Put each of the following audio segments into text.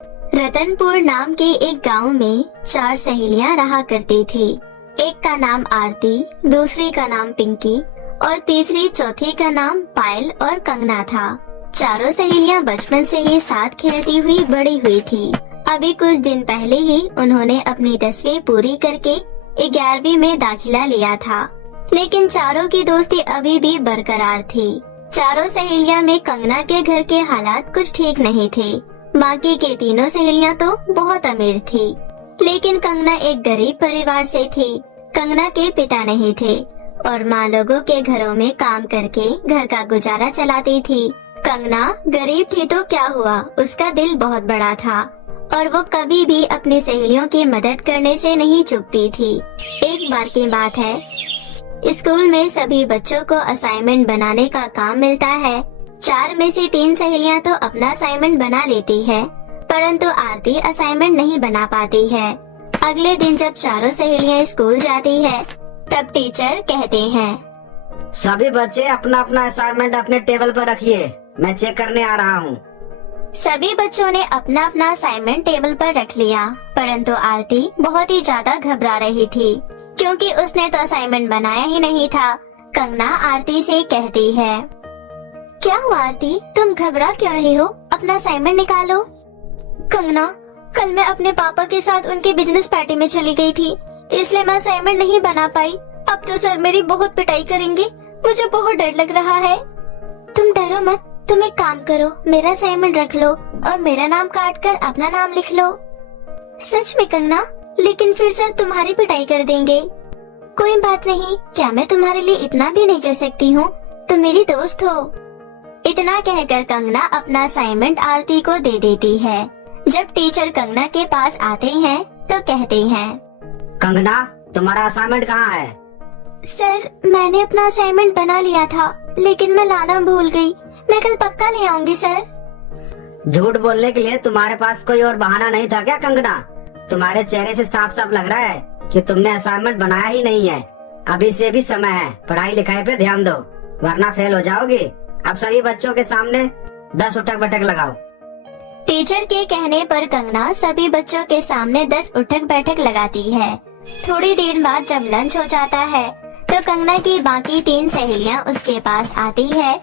रतनपुर नाम के एक गांव में 4 सहेलियां रहा करती थी। एक का नाम आरती, दूसरी का नाम पिंकी और तीसरी चौथी का नाम पायल और कंगना था। चारों सहेलियां बचपन से ही साथ खेलती हुई बड़ी हुई थी। अभी कुछ दिन पहले ही उन्होंने अपनी 10वीं पूरी करके 11वीं में दाखिला लिया था, लेकिन चारों की दोस्ती अभी भी बरकरार थी। चारों सहेलियां में कंगना के घर के हालात कुछ ठीक नहीं थे। बाकी के तीनों सहेलियां तो बहुत अमीर थी, लेकिन कंगना एक गरीब परिवार से थी। कंगना के पिता नहीं थे और माँ लोगों के घरों में काम करके घर का गुजारा चलाती थी। कंगना गरीब थी तो क्या हुआ, उसका दिल बहुत बड़ा था और वो कभी भी अपनी सहेलियों की मदद करने से नहीं चूकती थी। एक बार की बात है, स्कूल में सभी बच्चों को असाइनमेंट बनाने का काम मिलता है। 4 में से 3 सहेलियां तो अपना असाइनमेंट बना लेती है, परंतु आरती असाइनमेंट नहीं बना पाती है। अगले दिन जब चारों सहेलियां स्कूल जाती है, तब टीचर कहते हैं, सभी बच्चे अपना अपना असाइनमेंट अपने टेबल पर रखिए, मैं चेक करने आ रहा हूँ। सभी बच्चों ने अपना अपना असाइनमेंट टेबल पर रख लिया, परंतु आरती बहुत ही ज्यादा घबरा रही थी, क्योंकि उसने तो असाइनमेंट बनाया ही नहीं था। कंगना आरती से कहती है, क्या हुआ आरती, तुम घबरा क्यों रही हो? अपना असाइनमेंट निकालो। कंगना, कल मैं अपने पापा के साथ उनके बिजनेस पार्टी में चली गई थी, इसलिए मैं असाइनमेंट नहीं बना पाई। अब तो सर मेरी बहुत पिटाई करेंगे, मुझे बहुत डर लग रहा है। तुम डरो मत, तुम एक काम करो, मेरा असाइनमेंट रख लो और मेरा नाम काट कर अपना नाम लिख लो। सच में कंगना, लेकिन फिर सर तुम्हारी पिटाई कर देंगे। कोई बात नहीं, क्या मैं तुम्हारे लिए इतना भी नहीं कर सकती हूँ? तुम मेरी दोस्त हो। इतना कहकर कंगना अपना असाइनमेंट आरती को दे देती है। जब टीचर कंगना के पास आते हैं तो कहते हैं, कंगना, तुम्हारा असाइनमेंट कहाँ है? सर, मैंने अपना असाइनमेंट बना लिया था, लेकिन मैं लाना भूल गई। मैं कल पक्का ले आऊंगी सर। झूठ बोलने के लिए तुम्हारे पास कोई और बहाना नहीं था क्या कंगना? तुम्हारे चेहरे से साफ साफ लग रहा है कि तुमने असाइनमेंट बनाया ही नहीं है। अभी से भी समय है, पढ़ाई लिखाई पे ध्यान दो, वरना फेल हो जाओगी। अब सभी बच्चों के सामने 10 उठक बैठक लगाओ। टीचर के कहने पर कंगना सभी बच्चों के सामने 10 उठक बैठक लगाती है। थोड़ी देर बाद जब लंच हो जाता है तो कंगना की बाकी 3 सहेलियां उसके पास आती है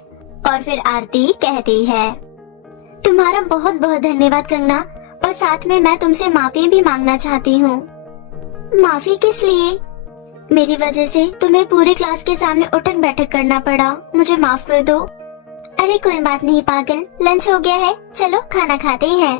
और फिर आरती कहती है, तुम्हारा बहुत बहुत धन्यवाद कंगना, और साथ में मैं तुमसे माफी भी मांगना चाहती हूँ। माफी किस लिए? मेरी वजह से तुम्हें पूरी क्लास के सामने उठक बैठक करना पड़ा, मुझे माफ कर दो। अरे कोई बात नहीं पागल, लंच हो गया है, चलो खाना खाते हैं।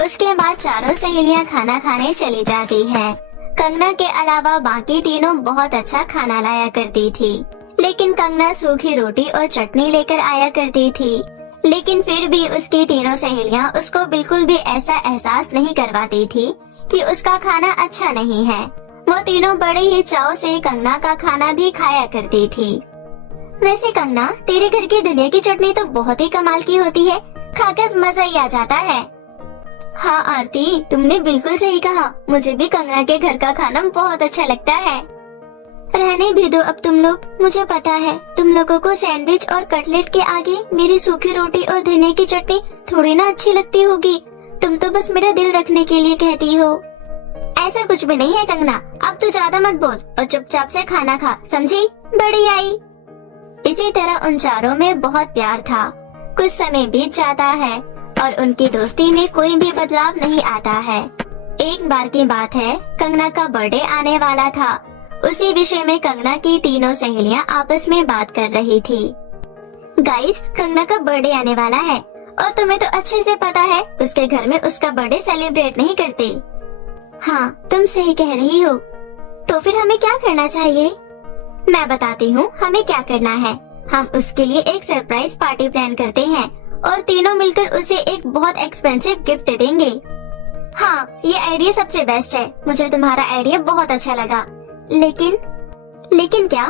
उसके बाद चारों सहेलियां खाना खाने चली जाती हैं। कंगना के अलावा बाकी तीनों बहुत अच्छा खाना लाया करती थी, लेकिन कंगना सूखी रोटी और चटनी लेकर आया करती थी। लेकिन फिर भी उसकी तीनों सहेलियां उसको बिल्कुल भी ऐसा एहसास नहीं करवाती थी कि उसका खाना अच्छा नहीं है। वो तीनों बड़े ही चाव से कंगना का खाना भी खाया करती थी। वैसे कंगना, तेरे घर की धनिया की चटनी तो बहुत ही कमाल की होती है, खाकर मजा ही आ जाता है। हाँ आरती, तुमने बिल्कुल सही कहा, मुझे भी कंगना के घर का खाना बहुत अच्छा लगता है। रहने भी दो अब तुम लोग, मुझे पता है तुम लोगों को सैंडविच और कटलेट के आगे मेरी सूखी रोटी और धनिया की चटनी थोड़ी ना अच्छी लगती होगी। तुम तो बस मेरा दिल रखने के लिए कहती हो। ऐसा कुछ भी नहीं है कंगना, अब तू ज्यादा मत बोल और चुपचाप से खाना खा, समझी? बड़ी आई। इसी तरह उन चारों में बहुत प्यार था। कुछ समय बीत जाता है और उनकी दोस्ती में कोई भी बदलाव नहीं आता है। एक बार की बात है, कंगना का बर्थडे आने वाला था। उसी विषय में कंगना की तीनों सहेलियां आपस में बात कर रही थी। गाइस, कंगना का बर्थडे आने वाला है और तुम्हें तो अच्छे से पता है उसके घर में उसका बर्थडे सेलिब्रेट नहीं करते। हाँ, तुम सही कह रही हो। तो फिर हमें क्या करना चाहिए? मैं बताती हूँ हमें क्या करना है। हम उसके लिए एक सरप्राइज पार्टी प्लान करते हैं और तीनों मिलकर उसे एक बहुत एक्सपेंसिव गिफ्ट देंगे। हाँ, ये आइडिया सबसे बेस्ट है। मुझे तुम्हारा आइडिया बहुत अच्छा लगा। लेकिन क्या?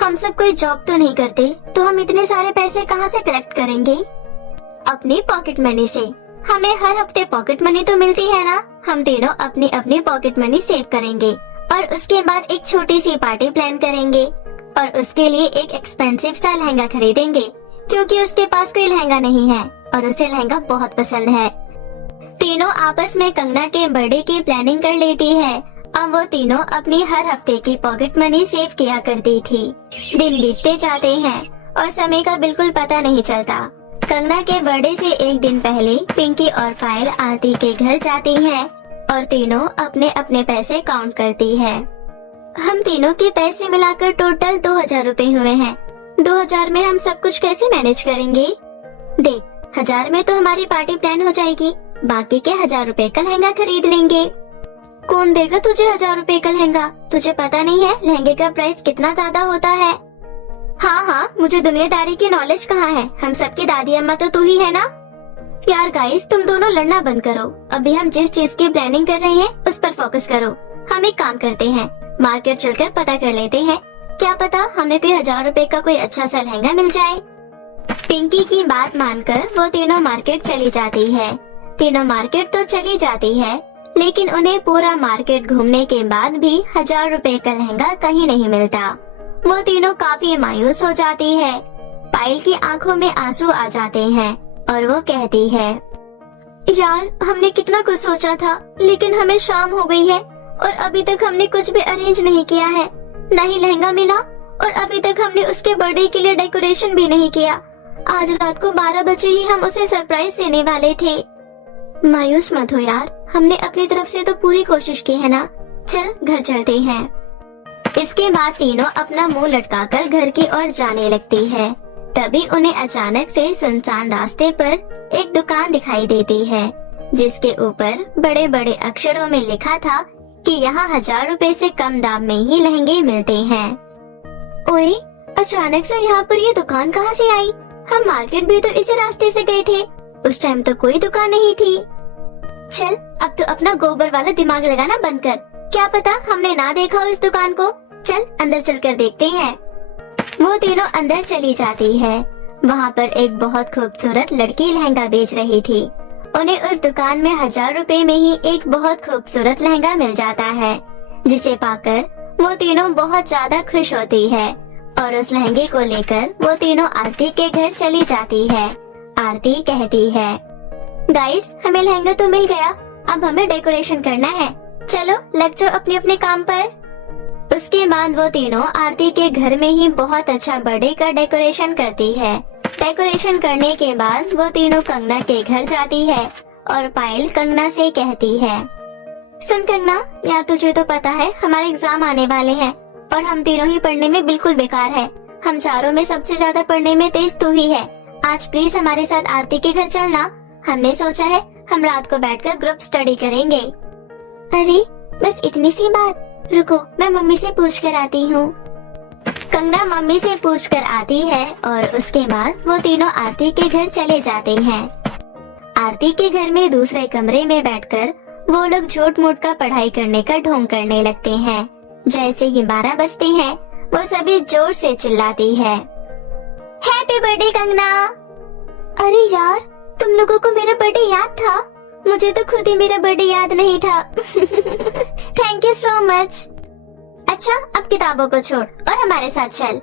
हम सब कोई जॉब तो नहीं करते, तो हम इतने सारे पैसे कहाँ से कलेक्ट करेंगे? अपनी पॉकेट मनी से। हमें हर हफ्ते पॉकेट मनी तो मिलती है ना। हम तीनों अपनी अपनी पॉकेट मनी सेव करेंगे और उसके बाद एक छोटी सी पार्टी प्लान करेंगे और उसके लिए एक एक्सपेंसिव सा लहंगा खरीदेंगे, क्योंकि उसके पास कोई लहंगा नहीं है और उसे लहंगा बहुत पसंद है। तीनों आपस में कंगना के बर्थडे की प्लानिंग कर लेती है। अब वो तीनों अपनी हर हफ्ते की पॉकेट मनी सेव किया करती थी। दिन बीतते जाते हैं और समय का बिल्कुल पता नहीं चलता। कंगना के बर्थडे से एक दिन पहले पिंकी और पायल आरती के घर जाती हैं और तीनों अपने अपने पैसे काउंट करती है। हम तीनों के पैसे मिलाकर टोटल 2000 रुपए हुए हैं। 2000 में हम सब कुछ कैसे मैनेज करेंगे? देख, 1000 में तो हमारी पार्टी प्लान हो जाएगी, बाकी के 1000 रुपए का लहंगा खरीद लेंगे। कौन देगा तुझे 1000 रुपए का लहंगा? तुझे पता नहीं है लहंगे का प्राइस कितना ज्यादा होता है? हाँ, मुझे दुनियादारी की नॉलेज कहाँ है? हम सबकी दादी अम्मा तो तू ही है ना। यार गाइस, तुम दोनों लड़ना बंद करो। अभी हम जिस चीज की प्लानिंग कर रहे हैं उस पर फोकस करो। हम एक काम करते हैं, मार्केट चलकर पता कर लेते हैं, क्या पता हमें कोई 1000 रुपए का कोई अच्छा सा लहंगा मिल जाए। पिंकी की बात मानकर वो तीनों मार्केट चली जाती है। तीनों मार्केट तो चली जाती है, लेकिन उन्हें पूरा मार्केट घूमने के बाद भी 1000 रुपए का लहंगा कहीं नहीं मिलता। वो तीनों काफी मायूस हो जाती है। पायल की आंखों में आंसू आ जाते हैं और वो कहती है, यार हमने कितना कुछ सोचा था, लेकिन हमें शाम हो गई है और अभी तक हमने कुछ भी अरेंज नहीं किया है। न ही लहंगा मिला और अभी तक हमने उसके बर्थडे के लिए डेकोरेशन भी नहीं किया। आज रात को 12 बजे ही हम उसे सरप्राइज देने वाले थे। मायूस मत हो यार, हमने अपनी तरफ से तो पूरी कोशिश की है ना। चल घर चलते हैं। इसके बाद तीनों अपना मुंह लटकाकर घर की ओर जाने लगती है। तभी उन्हें अचानक से सुनसान रास्ते पर एक दुकान दिखाई देती है, जिसके ऊपर बड़े बड़े अक्षरों में लिखा था कि यहाँ 1000 रुपए से कम दाम में ही लहंगे मिलते हैं। ओए, अचानक से यहाँ पर ये दुकान कहाँ से आई? हम मार्केट भी तो इसी रास्ते से गए थे, उस टाइम तो कोई दुकान नहीं थी। चल, अब तो अपना गोबर वाला दिमाग लगाना बंद कर। क्या पता हमने ना देखा हो इस दुकान को। चल अंदर चलकर देखते हैं। वो तीनों अंदर चली जाती है। वहाँ पर एक बहुत खूबसूरत लड़की लहंगा बेच रही थी। उन्हें उस दुकान में 1000 रुपए में ही एक बहुत खूबसूरत लहंगा मिल जाता है, जिसे पाकर वो तीनों बहुत ज्यादा खुश होती है और उस लहंगे को लेकर वो तीनों आरती के घर चली जाती है। आरती कहती है, गाइस हमें लहंगा तो मिल गया, अब हमें डेकोरेशन करना है। चलो लग जाओ अपने अपने काम पर। उसके बाद वो तीनों आरती के घर में ही बहुत अच्छा बर्थडे का डेकोरेशन करती है। डेकोरेशन करने के बाद वो तीनों कंगना के घर जाती है और पायल कंगना से कहती है, सुन कंगना, यार तुझे तो पता है हमारे एग्जाम आने वाले हैं और हम तीनों ही पढ़ने में बिल्कुल बेकार है। हम चारों में सबसे ज्यादा पढ़ने में तेज तू ही है। आज प्लीज हमारे साथ आरती के घर चलना। हमने सोचा है हम रात को बैठकर ग्रुप स्टडी करेंगे। अरे बस इतनी सी बात, रुको मैं मम्मी से पूछ कर आती हूँ। कंगना मम्मी से पूछ कर आती है और उसके बाद वो तीनों आरती के घर चले जाते हैं। आरती के घर में दूसरे कमरे में बैठकर वो लोग झूठ मूठ का पढ़ाई करने का ढोंग करने लगते हैं। जैसे ही 12 बजते हैं वो सभी जोर से चिल्लाती है, हैप्पी बर्थडे कंगना। अरे यार, तुम लोगों को मेरा बर्थडे याद था? मुझे तो खुद ही मेरा बर्थडे याद नहीं था। Thank you so much. अच्छा अब किताबों को छोड़ और हमारे साथ चल।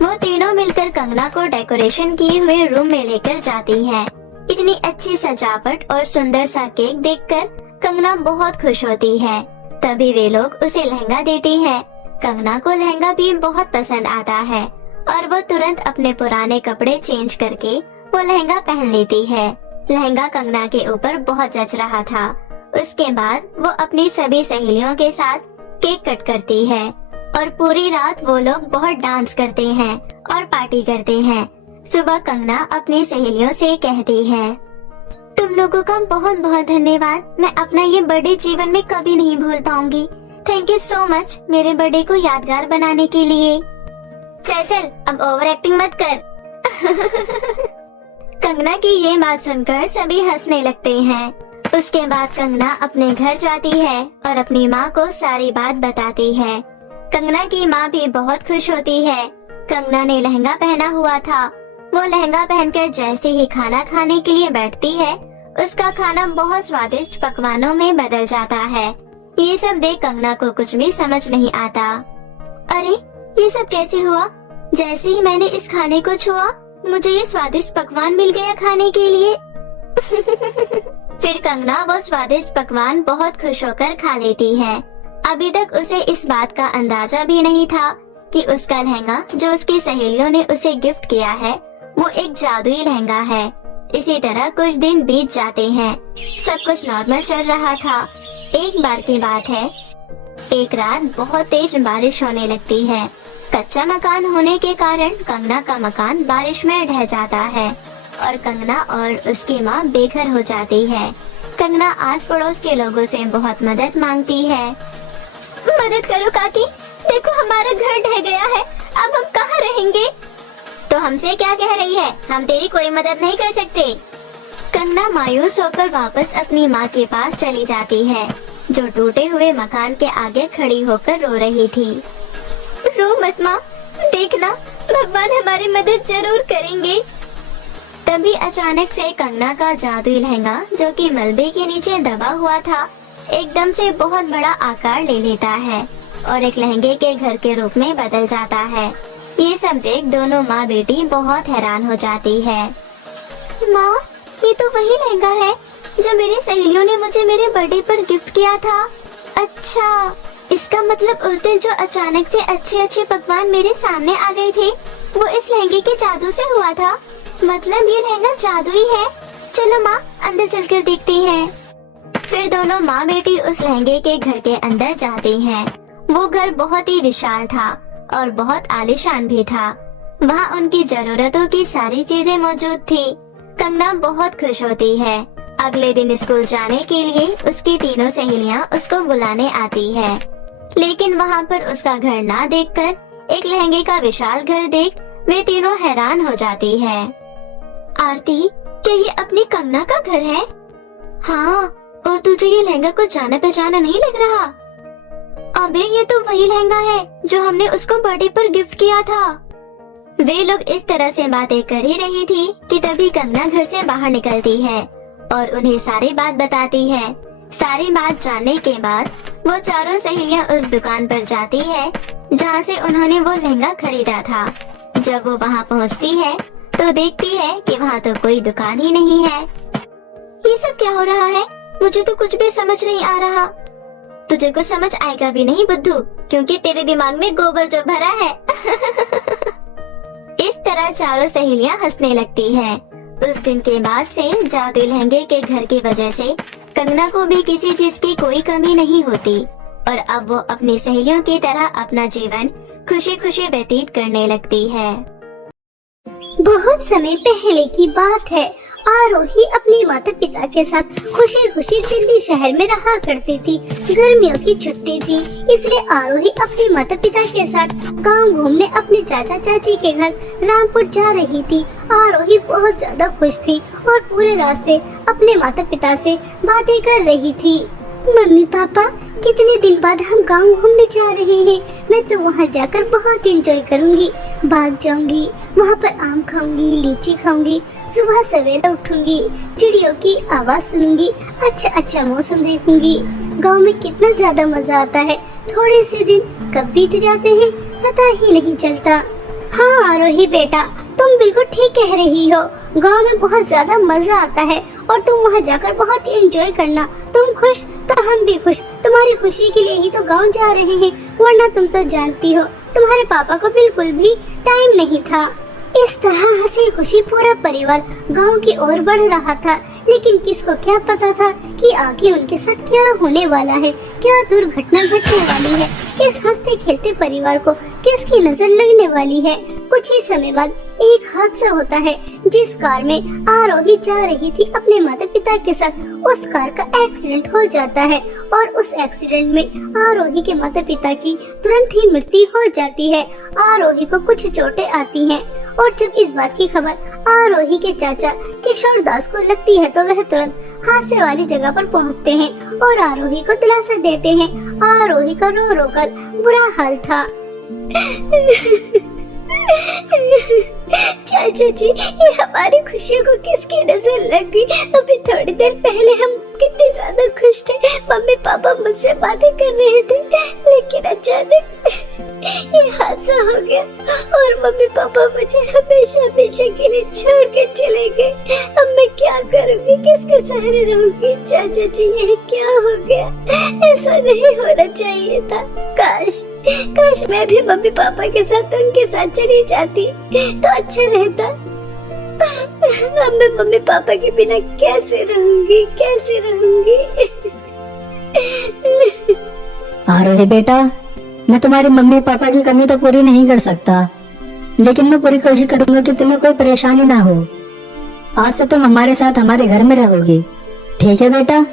वो तीनों मिलकर कंगना को डेकोरेशन किए हुए रूम में लेकर जाती है। इतनी अच्छी सजावट और सुंदर सा केक देखकर कंगना बहुत खुश होती है। तभी वे लोग उसे लहंगा देती है। कंगना को लहंगा भी बहुत पसंद आता है और वो तुरंत अपने पुराने कपड़े चेंज करके वो लहंगा पहन लेती है। लहंगा कंगना के ऊपर बहुत जच रहा था। उसके बाद वो अपनी सभी सहेलियों के साथ केक कट करती है और पूरी रात वो लोग बहुत डांस करते हैं और पार्टी करते हैं। सुबह कंगना अपनी सहेलियों से कहती है, तुम लोगों का बहुत बहुत धन्यवाद। मैं अपना ये बर्थडे जीवन में कभी नहीं भूल पाऊंगी। थैंक यू सो मच मेरे बर्थडे को यादगार बनाने के लिए। चल चल अब ओवर एक्टिंग मत कर। कंगना की ये बात सुनकर सभी हंसने लगते हैं। उसके बाद कंगना अपने घर जाती है और अपनी माँ को सारी बात बताती है। कंगना की माँ भी बहुत खुश होती है। कंगना ने लहंगा पहना हुआ था। वो लहंगा पहनकर जैसे ही खाना खाने के लिए बैठती है, उसका खाना बहुत स्वादिष्ट पकवानों में बदल जाता है। ये सब देख कंगना को कुछ भी समझ नहीं आता। अरे ये सब कैसे हुआ? जैसे ही मैंने इस खाने को छुआ, मुझे ये स्वादिष्ट पकवान मिल गया खाने के लिए। फिर कंगना वो स्वादिष्ट पकवान बहुत खुश होकर खा लेती है। अभी तक उसे इस बात का अंदाजा भी नहीं था कि उसका लहंगा जो उसकी सहेलियों ने उसे गिफ्ट किया है वो एक जादुई लहंगा है। इसी तरह कुछ दिन बीत जाते हैं। सब कुछ नॉर्मल चल रहा था। एक बार की बात है, एक रात बहुत तेज बारिश होने लगती है। कच्चा मकान होने के कारण कंगना का मकान बारिश में ढह जाता है और कंगना और उसकी माँ बेघर हो जाती है। कंगना आस पड़ोस के लोगों से बहुत मदद मांगती है। मदद करो काकी, देखो हमारा घर ढह गया है, अब हम कहाँ रहेंगे? तो हमसे क्या कह रही है, हम तेरी कोई मदद नहीं कर सकते। कंगना मायूस होकर वापस अपनी माँ के पास चली जाती है, जो टूटे हुए मकान के आगे खड़ी होकर रो रही थी। रो मत माँ, देखना भगवान हमारी मदद जरूर करेंगे। तभी अचानक से कंगना का जादुई लहंगा, जो कि मलबे के नीचे दबा हुआ था, एकदम से बहुत बड़ा आकार ले लेता है और एक लहंगे के घर के रूप में बदल जाता है। ये सब देख दोनों माँ बेटी बहुत हैरान हो जाती है। माँ, ये तो वही लहंगा है जो मेरी सहेलियों ने मुझे मेरे बर्थडे पर गिफ्ट किया था। अच्छा, इसका मतलब उस दिन जो अचानक से अच्छे अच्छे पकवान मेरे सामने आ गए थे वो इस लहंगे के जादू से हुआ था। मतलब ये लहंगा जादुई है। चलो माँ, अंदर चलकर देखते हैं। फिर दोनों माँ बेटी उस लहंगे के घर के अंदर जाती हैं। वो घर बहुत ही विशाल था और बहुत आलीशान भी था। वहाँ उनकी जरूरतों की सारी चीजें मौजूद थी। कंगना बहुत खुश होती है। अगले दिन स्कूल जाने के लिए उसकी तीनों सहेलियाँ उसको बुलाने आती है, लेकिन वहाँ पर उसका घर ना देखकर एक लहंगे का विशाल घर देख वे तीनों हैरान हो जाती है। आरती, क्या ये अपनी कंगना का घर है? हाँ, और तुझे ये लहंगा कुछ जाना पहचाना नहीं लग रहा? अबे ये तो वही लहंगा है जो हमने उसको बर्थडे पर गिफ्ट किया था। वे लोग इस तरह से बातें कर ही रही थी कि तभी कंगना घर से बाहर निकलती है और उन्हें सारी बात बताती है। सारी बात जानने के बाद वो चारों सहेलियां उस दुकान पर जाती है जहाँ से उन्होंने वो लहंगा खरीदा था। जब वो वहाँ पहुँचती है तो देखती है कि वहाँ तो कोई दुकान ही नहीं है। ये सब क्या हो रहा है? मुझे तो कुछ भी समझ नहीं आ रहा। तुझे कुछ समझ आएगा भी नहीं बुद्धू, क्योंकि तेरे दिमाग में गोबर जो भरा है। इस तरह चारों सहेलियां हंसने लगती हैं। उस दिन के बाद से जादुई लहंगे के घर की वजह से कंगना को भी किसी चीज की कोई कमी नहीं होती और अब वो अपनी सहेलियों की तरह अपना जीवन खुशी खुशी व्यतीत करने लगती है। बहुत समय पहले की बात है। आरोही अपने माता पिता के साथ खुशी खुशी दिल्ली शहर में रहा करती थी। गर्मियों की छुट्टी थी, इसलिए आरोही अपने माता पिता के साथ गांव घूमने अपने चाचा चाची के घर रामपुर जा रही थी। आरोही बहुत ज्यादा खुश थी और पूरे रास्ते अपने माता पिता से बातें कर रही थी। मम्मी पापा, कितने दिन बाद हम गांव घूमने जा रहे हैं। मैं तो वहाँ जाकर बहुत एंजॉय करूँगी। बाग जाऊंगी, वहाँ पर आम खाऊंगी, लीची खाऊंगी, सुबह सवेरे उठूंगी, चिड़ियों की आवाज सुनूंगी, अच्छा अच्छा मौसम देखूंगी। गांव में कितना ज्यादा मजा आता है। थोड़े से दिन कब बीत जाते हैं पता ही नहीं चलता। हाँ आरोही बेटा, तुम बिल्कुल ठीक कह रही हो। गांव में बहुत ज्यादा मजा आता है और तुम वहाँ जाकर बहुत एंजॉय करना। तुम खुश तो हम भी खुश। तुम्हारी खुशी के लिए ही तो गांव जा रहे हैं, वरना तुम तो जानती हो तुम्हारे पापा को बिल्कुल भी टाइम नहीं था। इस तरह हंसी खुशी पूरा परिवार गांव की ओर बढ़ रहा था, लेकिन किसको क्या पता था कि आगे उनके साथ क्या होने वाला है, क्या दुर्घटना घटने वाली है। इस हंसते खेलते परिवार को किसकी नजर लगने वाली है। कुछ ही समय बाद एक हादसा होता है। जिस कार में आरोही जा रही थी अपने माता पिता के साथ, उस कार का एक्सीडेंट हो जाता है और उस एक्सीडेंट में आरोही के माता पिता की तुरंत ही मृत्यु हो जाती है। आरोही को कुछ चोटें आती हैं और जब इस बात की खबर आरोही के चाचा किशोर दास को लगती है तो वह तुरंत हादसे वाली जगह पर पहुंचते हैं और आरोही को दिलासा देते हैं। आरोही का रो रो कर बुरा हाल था। चाचा जी, ये हमारी खुशियों को किसकी नजर लग गई? अभी थोड़ी देर पहले हम कितने ज्यादा खुश थे, मम्मी पापा मुझसे बातें कर रहे थे, लेकिन अचानक ये हादसा हो गया और मम्मी पापा मुझे हमेशा हमेशा के लिए छोड़ कर चले गए। अब मैं क्या करूँगी, किसके सहारे रहूंगी? चाचा जी, ये क्या हो गया? ऐसा नहीं होना चाहिए था। काश मैं भी मम्मी पापा के साथ उनके साथ चली जाती तो अच्छा रहता। अब मैं मम्मी पापा के बिना कैसे रहूंगी? आरोही बेटा, मैं तुम्हारे मम्मी पापा की कमी तो पूरी नहीं कर सकता, लेकिन मैं पूरी कोशिश करूंगा कि तुम्हें कोई परेशानी ना हो। आज से तुम हमारे साथ हमारे घर में रहोगी, ठीक है बेटा?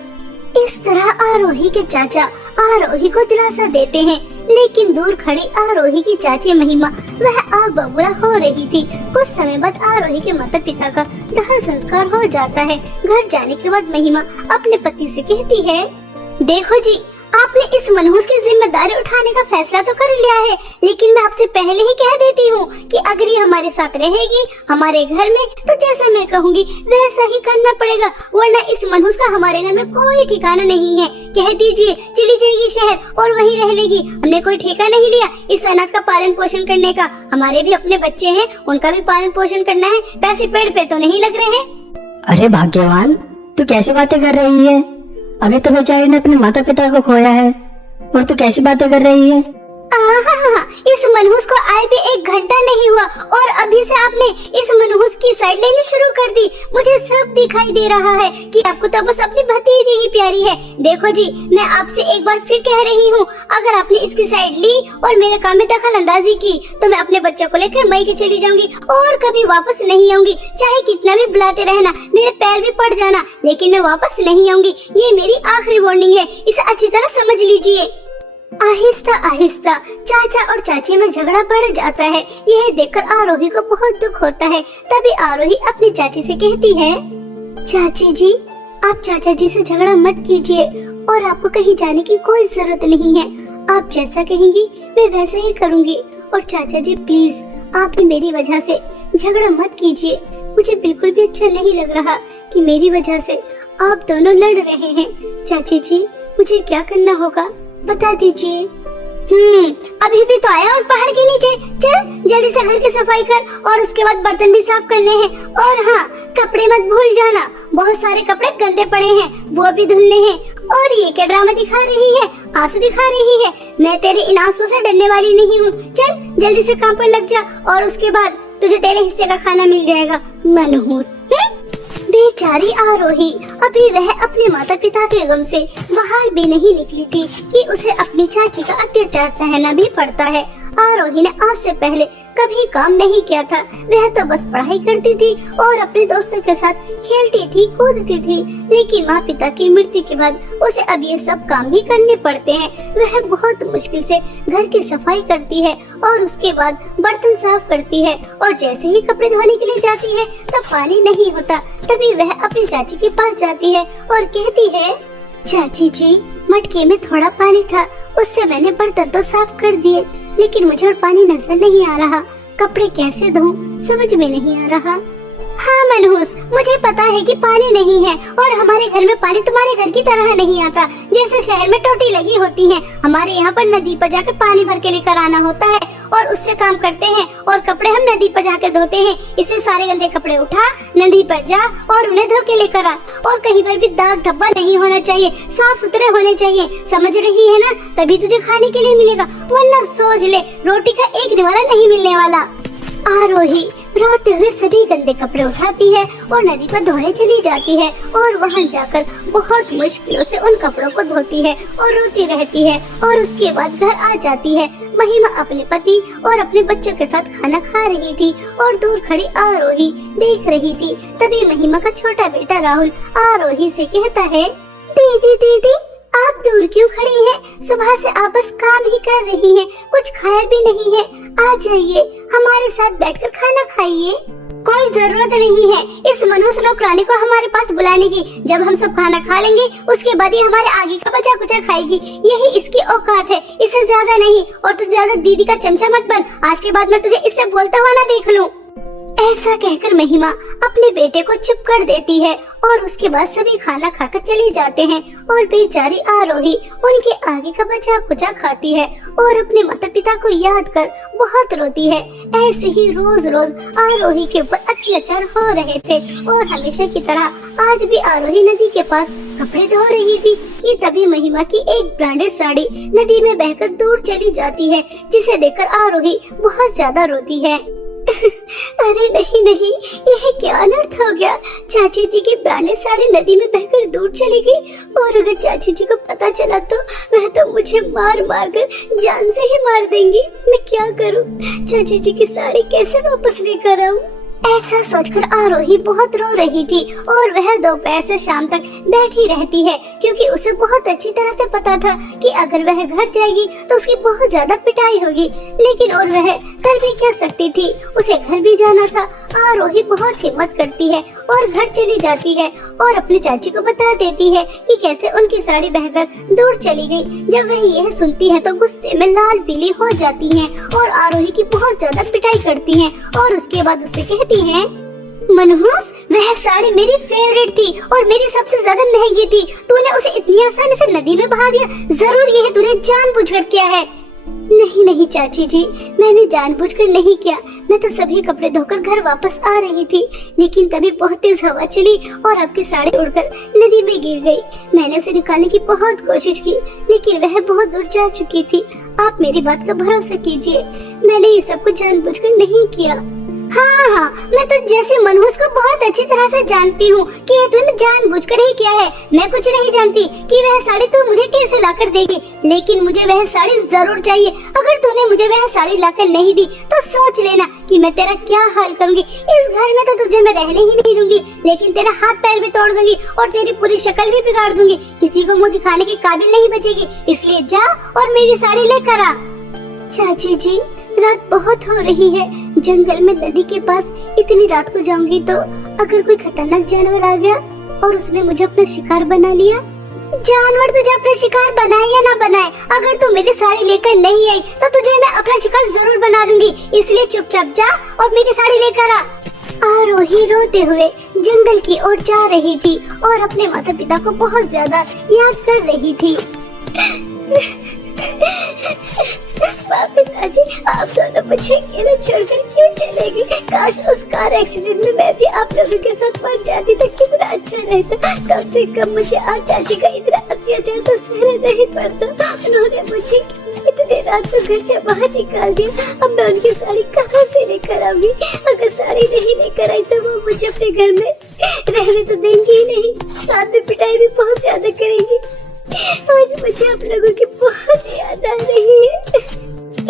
इस तरह आरोही के चाचा आरोही को दिलासा देते हैं, लेकिन दूर खड़ी आरोही की चाची महिमा वह आग बबूला हो रही थी। कुछ समय बाद आरोही के माता पिता का दाह संस्कार हो जाता है। घर जाने के बाद महिमा अपने पति से कहती है, देखो जी, आपने इस मनहूस की जिम्मेदारी उठाने का फैसला तो कर लिया है, लेकिन मैं आपसे पहले ही कह देती हूँ कि अगर ये हमारे साथ रहेगी हमारे घर में, तो जैसा मैं कहूँगी वैसा ही करना पड़ेगा, वरना इस मनहूस का हमारे घर में कोई ठिकाना नहीं है। कह दीजिए चली जाएगी शहर और वहीं रह लेगी। हमने कोई ठेका नहीं लिया इस अनाथ का पालन पोषण करने का। हमारे भी अपने बच्चे हैं, उनका भी पालन पोषण करना है। पैसे पेड़ पे तो नहीं लग रहे हैं। अरे भाग्यवान, तू कैसी बातें कर रही है? अभी तो बेचारी ने अपने माता पिता को खोया है और तू कैसी बातें कर रही है? इस मनहूस को आए भी 1 घंटा नहीं हुआ और अभी से आपने इस मनहूस की साइड लेनी शुरू कर दी। मुझे सब दिखाई दे रहा है कि आपको तो बस अपनी भतीजी ही प्यारी है। देखो जी, मैं आपसे एक बार फिर कह रही हूँ, अगर आपने इसकी साइड ली और मेरे काम में दखल अंदाजी की तो मैं अपने बच्चों को लेकर मई के चली जाऊंगी और कभी वापस नहीं आऊंगी। चाहे कितना भी बुलाते रहना, मेरे पैर भी पड़ जाना, लेकिन मैं वापस नहीं आऊंगी। ये मेरी आखिरी वार्निंग है, इसे अच्छी तरह समझ लीजिए। आहिस्ता आहिस्ता चाचा और चाची में झगड़ा बढ़ जाता है। यह देखकर आरोही को बहुत दुख होता है। तभी आरोही अपनी चाची से कहती है, चाची जी, आप चाचा जी से झगड़ा मत कीजिए और आपको कहीं जाने की कोई जरूरत नहीं है। आप जैसा कहेंगी मैं वैसा ही करूंगी। और चाचा जी प्लीज, आप भी मेरी वजह से झगड़ा मत कीजिए। मुझे बिल्कुल भी अच्छा नहीं लग रहा कि मेरी वजह से आप दोनों लड़ रहे हैं। चाची जी, मुझे क्या करना होगा बता दीजिए। अभी भी तो आया और पहाड़ के नीचे। चल जल्दी से घर की सफाई कर और उसके बाद बर्तन भी साफ करने हैं। और हाँ, कपड़े मत भूल जाना, बहुत सारे कपड़े गंदे पड़े हैं, वो भी धुलने हैं। और ये क्या ड्रामा दिखा रही है, आंसू दिखा रही है? मैं तेरे इन आंसू से डरने वाली नहीं हूँ। चल जल्दी से काम पर लग जा और उसके बाद तुझे तेरे हिस्से का खाना मिल जाएगा, मनहूस। बेचारी आरोही, अभी वह अपने माता पिता के गम से बाहर भी नहीं निकली थी कि उसे अपनी चाची का अत्याचार सहना भी पड़ता है। आरोही ने आज से पहले कभी काम नहीं किया था। वह तो बस पढ़ाई करती थी और अपने दोस्तों के साथ खेलती थी, कूदती थी, लेकिन माँ पिता की मृत्यु के बाद उसे अब ये सब काम भी करने पड़ते हैं। वह बहुत मुश्किल से घर की सफाई करती है और उसके बाद बर्तन साफ करती है और जैसे ही कपड़े धोने के लिए जाती है तो पानी नहीं होता। तभी वह अपनी चाची के पास जाती है और कहती है, चाची जी, मटके में थोड़ा पानी था, उससे मैंने बर्तन तो साफ कर दिए, लेकिन मुझे और पानी नजर नहीं आ रहा। कपड़े कैसे धोऊं समझ में नहीं आ रहा। हाँ मनहूस, मुझे पता है कि पानी नहीं है और हमारे घर में पानी तुम्हारे घर की तरह नहीं आता। जैसे शहर में टोटी लगी होती है, हमारे यहाँ पर नदी पर जाकर पानी भर के लेकर आना होता है और उससे काम करते हैं और कपड़े हम नदी पर जाकर धोते हैं। इससे सारे गंदे कपड़े उठा, नदी पर जा और उन्हें धो के लेकर आ। और कहीं पर भी दाग धब्बा नहीं होना चाहिए, साफ सुथरे होने चाहिए। समझ रही है ना? तभी तुझे खाने के लिए मिलेगा, वरना सोच ले रोटी का एक निवाला नहीं मिलने वाला। आरोही रोते हुए सभी गंदे कपड़े उठाती है और नदी पर धोने चली जाती है और वहां जाकर बहुत मुश्किलों से उन कपड़ों को धोती है और रोती रहती है। और उसके बाद घर आ जाती है। महिमा अपने पति और अपने बच्चों के साथ खाना खा रही थी और दूर खड़ी आरोही देख रही थी। तभी महिमा का छोटा बेटा राहुल आरोही से कहता है, दीदी दीदी, आप दूर क्यों खड़ी हैं? सुबह से आप बस काम ही कर रही हैं, कुछ खाया भी नहीं है। आ जाइए, हमारे साथ बैठकर खाना खाइए। कोई जरूरत नहीं है इस मनहूस नौकरानी को हमारे पास बुलाने की। जब हम सब खाना खा लेंगे उसके बाद ही हमारे आगे का बचा कुचा खाएगी। यही इसकी औकात है, इससे ज्यादा नहीं। और तू ज्यादा दीदी का चमचा मत बन, आज के बाद मैं तुझे इससे बोलता हुआ ना देख लूं। ऐसा कहकर महिमा अपने बेटे को चुप कर देती है और उसके बाद सभी खाना खाकर चले जाते हैं और बेचारी आरोही उनके आगे का बचा खुचा खाती है और अपने माता पिता को याद कर बहुत रोती है। ऐसे ही रोज रोज आरोही के ऊपर अत्याचार हो रहे थे और हमेशा की तरह आज भी आरोही नदी के पास कपड़े धो रही थी कि तभी महिमा की एक ब्रांडेड साड़ी नदी में बहकर दूर चली जाती है, जिसे देखकर आरोही बहुत ज्यादा रोती है। अरे नहीं नहीं, यह क्या अनर्थ हो गया। चाची जी की ब्रांडेड साड़ी नदी में बहकर दूर चली गई और अगर चाची जी को पता चला तो वह तो मुझे मार मार कर जान से ही मार देंगी। मैं क्या करूं? चाची जी की साड़ी कैसे वापस लेकर आऊं? ऐसा सोचकर आरोही बहुत रो रही थी और वह दोपहर से शाम तक बैठी रहती है, क्योंकि उसे बहुत अच्छी तरह से पता था कि अगर वह घर जाएगी तो उसकी बहुत ज्यादा पिटाई होगी। लेकिन और वह कर भी क्या सकती थी, उसे घर भी जाना था। आरोही बहुत हिम्मत करती है और घर चली जाती है और अपनी चाची को बता देती है कि कैसे उनकी साड़ी बहकर दूर चली गई। जब वह यह सुनती है तो गुस्से में लाल पीली हो जाती है और आरोही की बहुत ज्यादा पिटाई करती है और उसके बाद उससे कहती है, मनहूस, वह साड़ी मेरी फेवरेट थी और मेरी सबसे ज्यादा महंगी थी। तूने उसे इतनी आसानी से नदी में बहा दिया। जरूर यह तूने जानबूझकर किया है। नहीं नहीं चाची जी, मैंने जानबूझकर नहीं किया। मैं तो सभी कपड़े धोकर घर वापस आ रही थी, लेकिन तभी बहुत तेज हवा चली और आपकी साड़ी उड़कर नदी में गिर गई। मैंने उसे निकालने की बहुत कोशिश की, लेकिन वह बहुत दूर जा चुकी थी। आप मेरी बात का भरोसा कीजिए, मैंने ये सब कुछ जानबूझकर नहीं किया। हाँ, मैं तो जैसे मनहूस को बहुत अच्छी तरह से जानती हूँ कि ये तूने जानबूझकर ही किया है। मैं कुछ नहीं जानती कि वह साड़ी तू मुझे कैसे लाकर देगी, लेकिन मुझे वह साड़ी जरूर चाहिए। अगर तूने मुझे वह साड़ी लाकर नहीं दी तो सोच लेना कि मैं तेरा क्या हाल करूँगी। इस घर में तो तुझे मैं रहने ही नहीं दूंगी, लेकिन तेरा हाथ पैर भी तोड़ दूंगी और तेरी पूरी शक्ल भी बिगाड़ दूंगी। किसी को मुँह दिखाने के काबिल नहीं बचेगी। इसलिए जा और मेरी साड़ी लेकर आ। चाची जी, रात बहुत हो रही है। जंगल में नदी के पास इतनी रात को जाऊंगी तो अगर कोई खतरनाक जानवर आ गया और उसने मुझे अपना शिकार बना लिया? जानवर तुझे अपना शिकार बनाए या ना बनाए, अगर तू मेरी साड़ी लेकर नहीं आई तो तुझे मैं अपना शिकार जरूर बना दूंगी। इसलिए चुपचाप जा और मेरी साड़ी लेकर आ। आरोही रोते हुए जंगल की ओर जा रही थी और अपने माता पिता को बहुत ज्यादा याद कर रही थी। पिताजी, आप दोनों मुझे अकेले छोड़कर क्यों चले गए? काश उस कार एक्सीडेंट में मैं भी आप लोगों के साथ मर जाती तो कितना अच्छा रहता। कम से कम मुझे आज चाची का इतना अत्याचार तो सहना नहीं पड़ता। उन्होंने मुझे इतने रात को घर से बाहर निकाल दिया। अब मैं उनकी साड़ी कहाँ से लेकर आऊंगी? अगर साड़ी नहीं लेकर आई तो वो मुझे अपने घर में रहने तो देंगे ही नहीं, साथ में पिटाई भी बहुत ज्यादा करेंगी। आज मुझे आप लोगों की बहुत याद आ रही है।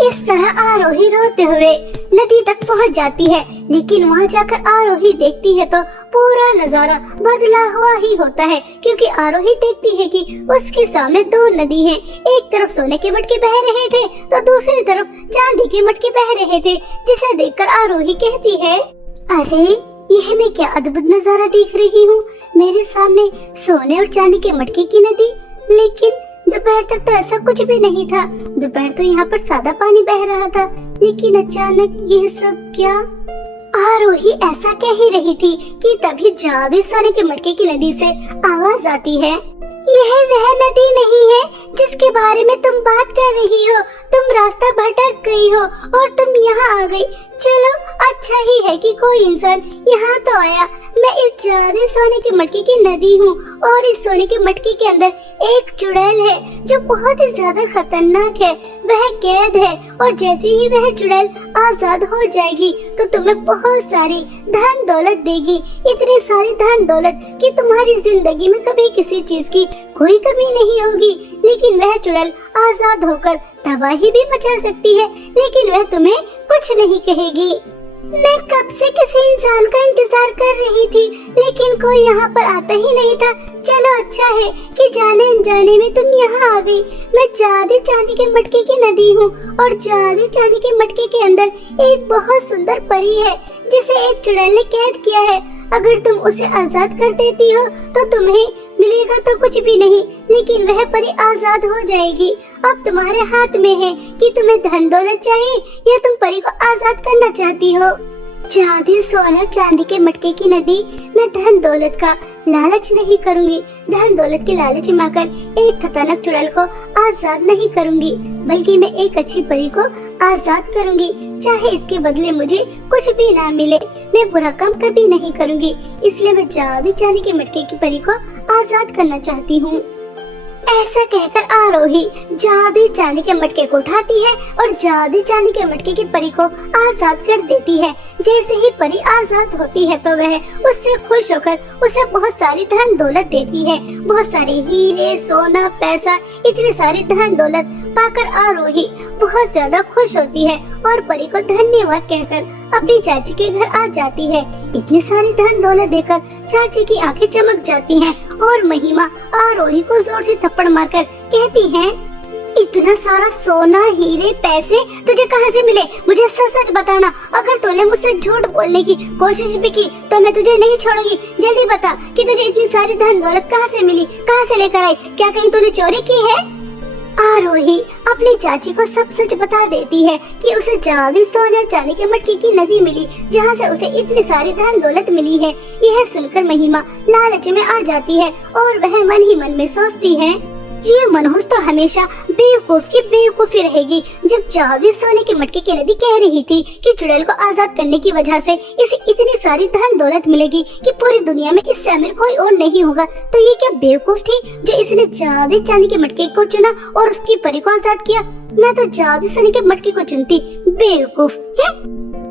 इस तरह आरोही रोते हुए नदी तक पहुंच जाती है, लेकिन वहां जाकर आरोही देखती है तो पूरा नजारा बदला हुआ ही होता है, क्योंकि आरोही देखती है कि उसके सामने दो नदी हैं। एक तरफ सोने के मटके बह रहे थे तो दूसरी तरफ चांदी के मटके बह रहे थे, जिसे देखकर आरोही कहती है, अरे यह मैं क्या अद्भुत नजारा देख रही हूँ। मेरे सामने सोने और चांदी के मटके की नदी, लेकिन दोपहर तक तो ऐसा कुछ भी नहीं था। दोपहर तो यहाँ पर सादा पानी बह रहा था, लेकिन अचानक ये सब क्या? आरोही ऐसा कह ही रही थी कि तभी जादू सोने के मटके की नदी से आवाज आती है, यह वह नदी नहीं है जिसके बारे में तुम बात कर रही हो। तुम रास्ता भटक गई हो और तुम यहाँ आ गई। चलो अच्छा ही है कि कोई इंसान यहाँ तो आया। मैं इस जादू सोने के मटके की नदी हूँ और इस सोने के मटके के अंदर एक चुड़ैल है जो बहुत ही ज्यादा खतरनाक है। वह कैद है और जैसे ही वह चुड़ैल आजाद हो जाएगी तो तुम्हें बहुत सारी धन दौलत देगी, इतनी सारी धन दौलत कि तुम्हारी जिंदगी में कभी किसी चीज की कोई कमी नहीं होगी। लेकिन वह चुड़ैल आजाद होकर तबाही भी मचा सकती है, लेकिन वह तुम्हें कुछ नहीं कहेगी। मैं कब से किसी इंसान का इंतजार कर रही थी, लेकिन कोई यहाँ पर आता ही नहीं था। चलो अच्छा है कि जाने अनजाने में तुम यहाँ आ गई। मैं जादू चांदी के मटके की नदी हूँ और जादू चांदी के मटके के अंदर एक बहुत सुंदर परी है जिसे एक चुड़ैल ने कैद किया है। अगर तुम उसे आजाद कर देती हो तो तुम्हें मिलेगा तो कुछ भी नहीं, लेकिन वह परी आजाद हो जाएगी। अब तुम्हारे हाथ में है कि तुम्हें धन दौलत चाहिए या तुम परी को आजाद करना चाहती हो। जादू सोना चांदी के मटके की नदी, मैं धन दौलत का लालच नहीं करूंगी। धन दौलत के लालच में आकर एक खतरनाक चुड़ैल को आजाद नहीं करूंगी, बल्कि मैं एक अच्छी परी को आजाद करूंगी। चाहे इसके बदले मुझे कुछ भी ना मिले, मैं बुरा काम कभी नहीं करूंगी। इसलिए मैं जादू चांदी के मटके की परी को आजाद करना चाहती हूँ। ऐसा कहकर आरोही जादू चांदी के मटके को उठाती है और जादू चांदी के मटके की परी को आजाद कर देती है। जैसे ही परी आजाद होती है तो वह उससे खुश होकर उसे बहुत सारी धन दौलत देती है। बहुत सारे हीरे, सोना, पैसा, इतने सारे धन दौलत पाकर आरोही बहुत ज्यादा खुश होती है और परी को धन्यवाद कहकर अपनी चाची के घर आ जाती है। इतनी सारी धन दौलत देकर चाची की आंखें चमक जाती हैं और महिमा आरोही को जोर से थप्पड़ मारकर कहती है, इतना सारा सोना, हीरे, पैसे तुझे कहाँ से मिले? मुझे सच सच बताना। अगर तूने मुझसे झूठ बोलने की कोशिश भी की तो मैं तुझे नहीं छोड़ूंगी। जल्दी बता कि तुझे इतनी सारी धन दौलत कहाँ से मिली, कहाँ से लेकर आई? क्या कहीं तूने चोरी की है? आरोही अपनी चाची को सब सच बता देती है कि उसे जादू सोने चांदी के मटके की नदी मिली, जहाँ से उसे इतनी सारी धन दौलत मिली है। यह सुनकर महिमा लालच में आ जाती है और वह मन ही मन में सोचती है, ये मनहूस तो हमेशा बेवकूफ की बेवकूफी रहेगी। जब जादू सोने के मटके की नदी कह रही थी कि चुड़ैल को आजाद करने की वजह से इसे इतनी सारी धन दौलत मिलेगी कि पूरी दुनिया में इससे अमीर कोई और नहीं होगा, तो ये क्या बेवकूफ थी जो इसने जादू चांदी के मटके को चुना और उसकी परी को आजाद किया? मैं तो जादू सोने के मटके को चुनती, बेवकूफ।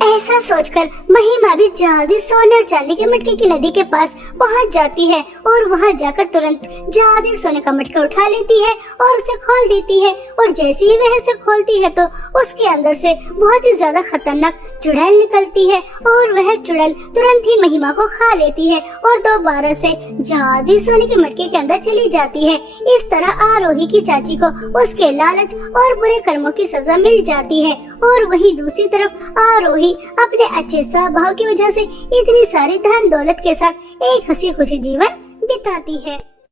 ऐसा सोचकर महिमा भी जादू सोने और चांदी के मटके की नदी के पास पहुंच जाती है और वहां जाकर तुरंत जादू सोने का मटका उठा लेती है और उसे खोल देती है। और जैसे ही वह उसे खोलती है तो उसके अंदर से बहुत ही ज्यादा खतरनाक चुड़ैल निकलती है और वह चुड़ैल तुरंत ही महिमा को खा लेती है और दोबारा से जादू सोने के मटके के अंदर चली जाती है। इस तरह आरोही की चाची को उसके लालच और बुरे कर्मों की सजा मिल जाती है। और वहीं दूसरी तरफ आरोही अपने अच्छे स्वभाव की वजह से इतनी सारी धन दौलत के साथ एक हंसी खुशी जीवन बिताती है।